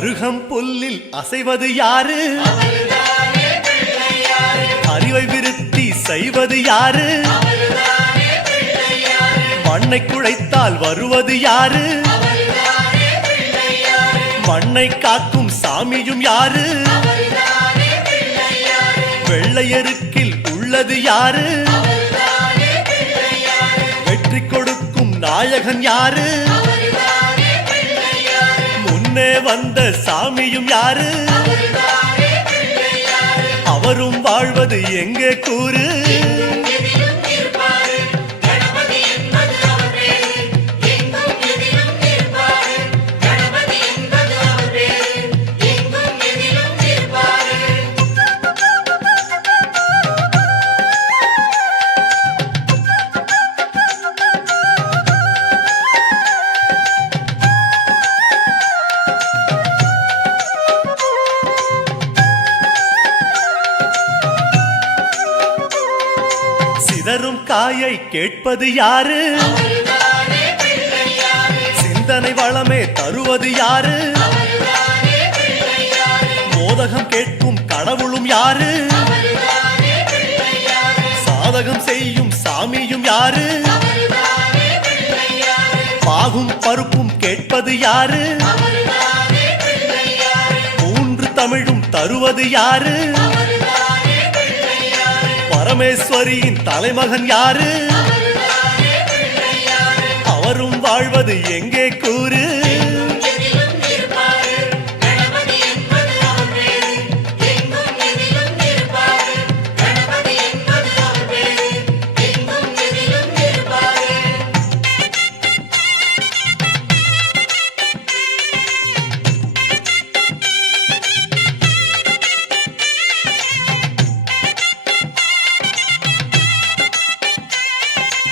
அருகம் புல்லில் அசைவது யாரு? அறிவை விருத்தி செய்வது யாரு? மண்ணை குழைத்தால் வருவது யாரு? மண்ணை காக்கும் சாமியும் யாரு? வெள்ளையருக்கில் உள்ளது யாரு? வெற்றி கொடுக்கும் நாயகன் யாரு? முன்னே வந்த சாமியும் யாரு? அவரும் வாழ்வது எங்கே கூறு? சிதறும் காயை கேட்பது யாரு? சிந்தனை வளமே தருவது யாரு? மோதகம் கேட்கும் கடவுளும் யாரு? சாதகம் செய்யும் சாமியும் யாரு? பாகும் பருப்பும் கேட்பது யாரு? மூன்று தமிழும் தருவது யாரு? பரமேஸ்வரியின் தலைமகன் யாரு? அவரும் வாழ்வது எங்கே கூறு?